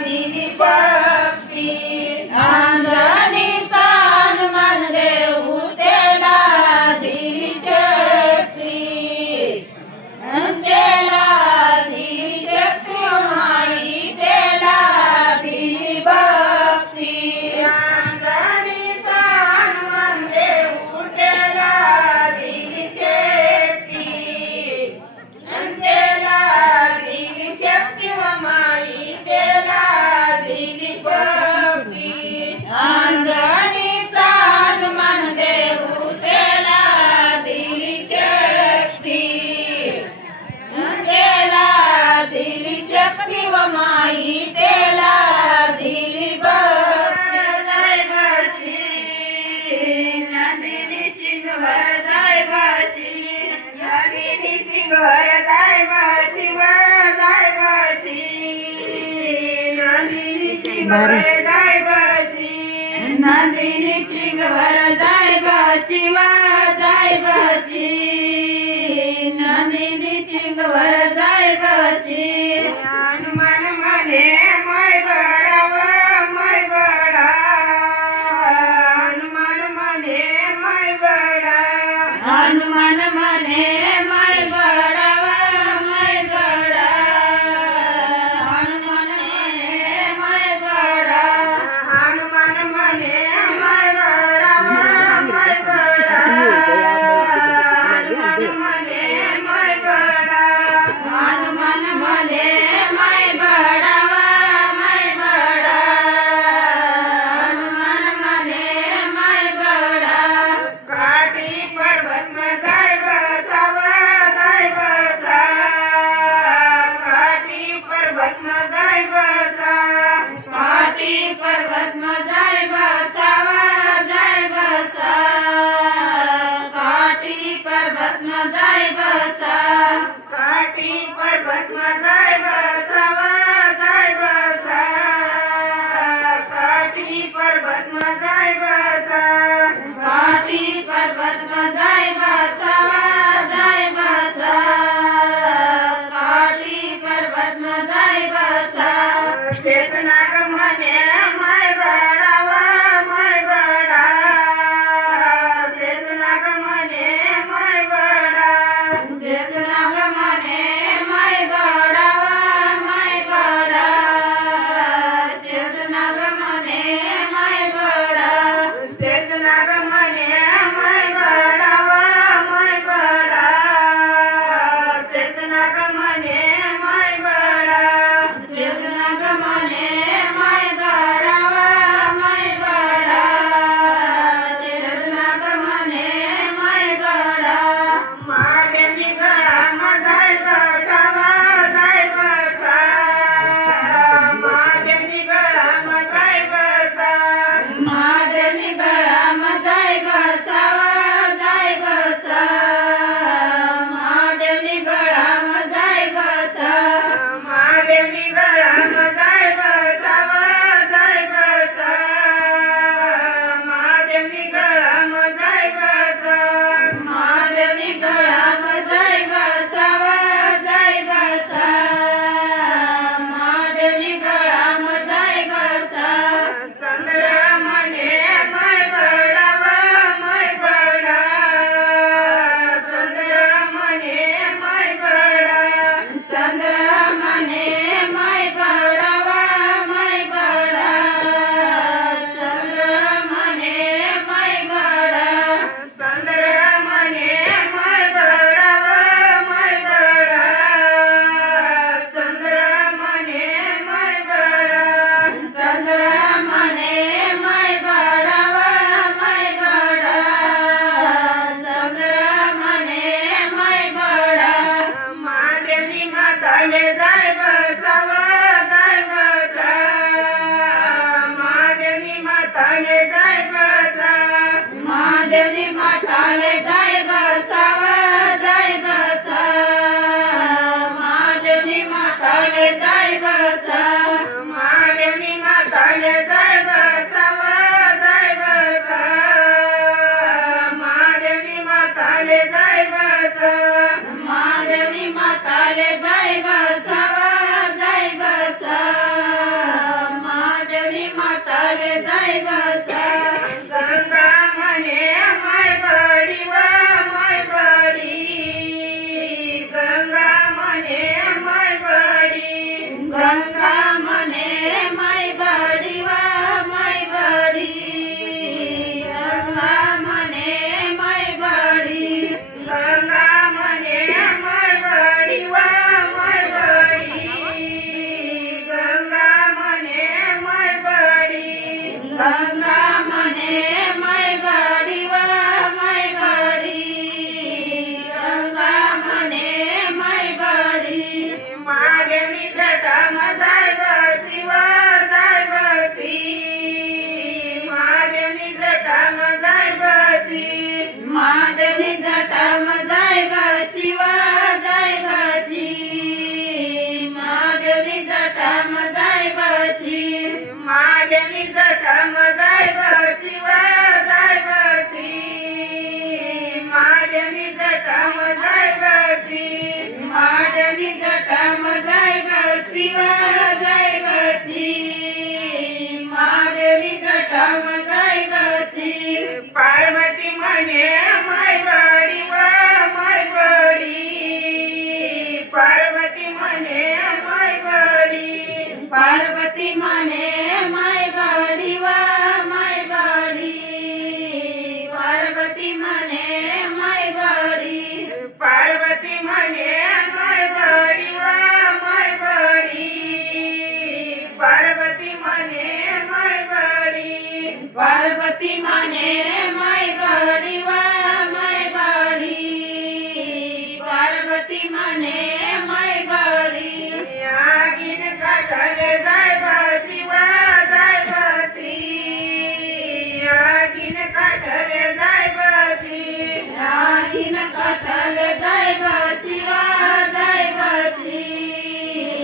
दिली भक्ती अंजनीचा हनुमान देऊ त्याला दिली शक्ती त्याला दिली शक्ती माई त्याला दिली भक्ती अंजनीचा हनुमान देऊ त्याला दिली शक्ती त्याला दिली शक्ती व माई त्याला दिली भक्ती अंजनीचा हनुमान देऊ त्याला दिली शक्ती त्याला दिली शक्ती व माई त्याला दिली भक्ती जाय बसी नंदिनी सिंहवर जाय बसी नंदिनी सिंहवर जाय बसी व जाय बसी नंदिनी सिंहवर जाय बसी नंदिनी सिंहवर जाय बसी व जाय बसी नंदिनी सिंहवर जाय बसी हनुमान म्हणे मै बडाव मै बडा हनुमान म्हणे मै बडा हनुमान म्हणे मै बडावा मै बडा हनुमान म्हणे मै बडा हनुमान म्हणे मै बडाव मै बडा हनुमान म्हणे मै बडा हनुमान म्हणे मै बडावा मै बडा हनुमान म्हणे मै बडा काठी पर्वत में जाय बसाव जाय बसा काठी पर्वत में जाय बसा काठी पर्वत म जाय बसावा जाय बसा काठी पर्वत म जाय बसा काठी पर्वत में जाय बसाव जाय बसा काठी पर्वत में जाय बसा काठी पर्वत म जाय बसावा जाय बसा काठी पर्वत म जाय बसा चेतनाक म्हणे मै बडाव मै बडा चेतनाक म्हणे मै बडा शेषनाग म्हणे मै बडावा मै बडा शेषनाग म्हणे मै बडा चेतनाक म्हणे मै बडाव मै बडा चेतनाक म्हणे मै बडा शेषनाग म्हणे मै बडा गंगा म्हणे मै बडी व मै बडी गंगा म्हणे मै बडी महादेवनी जटाम जाय बसी व जाय बसी महादेवनी जटाम जाय बसी महादेवनी जटाम जाय बसी व जाय बसी महादेवनी जटाम जाय बसी महादेवनी जटाम जाय बसी व जाय बसी महादेवनी जटाम जाय बसी महादेवनी जटाम जाय बसी व जाय बसी महादेवनी जटाम जाय बसी पार्वती म्हणे मै बडी व मै बडी पार्वती म्हणे मै बडी पार्वती म्हणे मै बडी व मै बडी पार्वती म्हणे मै बडी पार्वती म्हणे मै बडी व मै बडी पार्वती म्हणे मै बडी पार्वती म्हणे मै बडी व मै बडी पार्वती म्हणे मै बडी आगीन काठाले जाय बसी व जाय बसी आगीन काठाले जाय बसी नागिन कठल जाय बसी व जाय बसी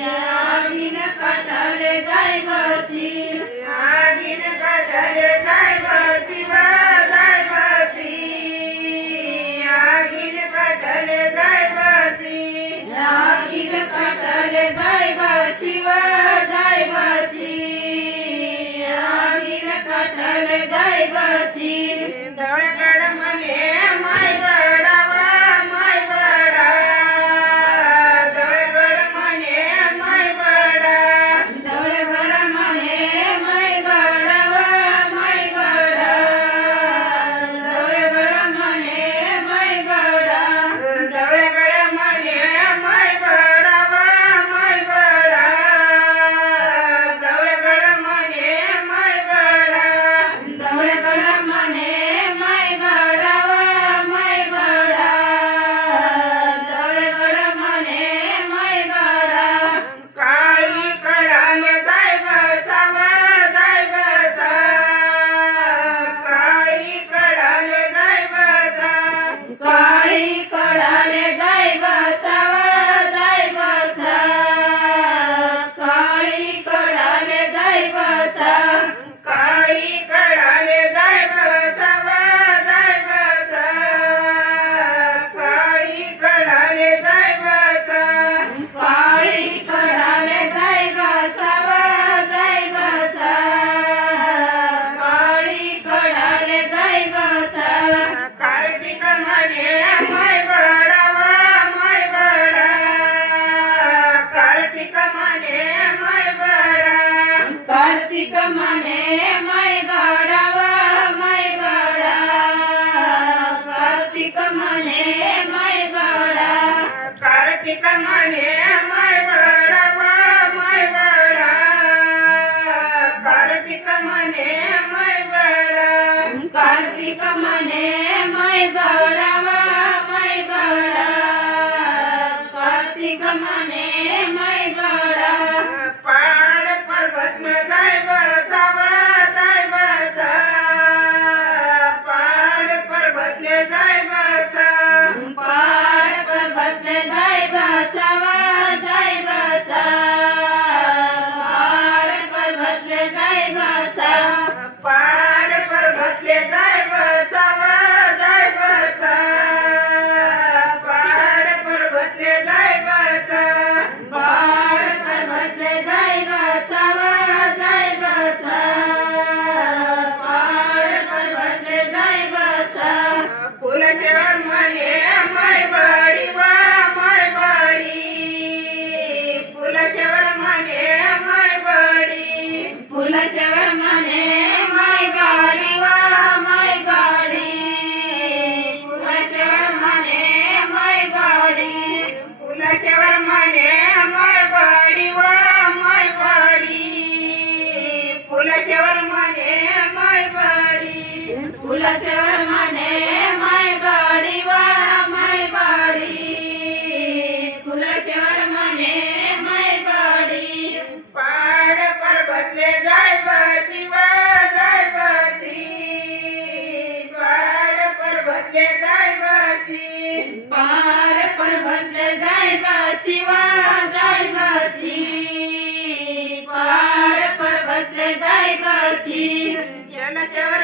नागिन कठल जाय बसी आगीन काठाले जाय बसी व जाय बसी आगीन काठाले जाय बसी नागिन कठल जाय बसी व जाय बसी नागिन कठल जाय बसी दळगड म्हणे मै बडा व मै बडा दळगड म्हणे मै बडा दौडगड म्हणे मै बडा व मै बडा दौडगड म्हणे मै बडा दळगड म्हणे मै बडा व मै बडा दळगड म्हणे मै बडा दौडगड म्हणे मै बडा व मै बडा दौडगड म्हणे मै बडा काळी कडाने जाय बसा व जाय बसा काळी कडाने जाय बसा काळी कडाले जाय बसा व जाय बसा काळी कडाले जाय बसा काळी कडाने जाय बसा व जाय बसा काळी कडाने जाय बसा काळी कडाले जाय बसा व जाय बसा काळी कडाले जाय बसा कार्तिक म्हणे मै बडा व मै बडा कार्तिक म्हणे मै बडा कार्तिक म्हणे मै बडा व मै बडा कार्तिक म्हणे मै बडा कार्तिक म्हणे मै बडा व मै बडा कार्तिक म्हणे मै बडा कार्तिक म्हणे मै बडा व मै बडा कार्तिक म्हणे मै बडा पाड पर्वत में जाय बसा व जाय बसा पाड पर्वत ले जाय बसा पहाड पर्वतले जाय बसा व जाय बसा पहाड पर्वतले जाय बसा पाड पर्वत ले जाय बसा व जाय बसा पाड पर्वत ले जाय बसा पहाड पर्वतले जाय बसा व जाय बसा पहाड पर्वतले जाय बसा फुलशेवर म्हणे मै बडी व मै बडी फुलशेवर म्हणे मै बडी फुलशेवर म्हणे मै बडी व मै माय बाडी फुलाशेवर म्हणे माय बाडी वा माय बाडी फुलाशेवर म्हणे माय बाडी पाड पर्वतले जाय बसी वा जाय बसी पाड पर्वतले जाय बसी पहाड पर्वतले जाय बसी वा जाय बसी पहाड पर्वतले जाय बसी जलशेवर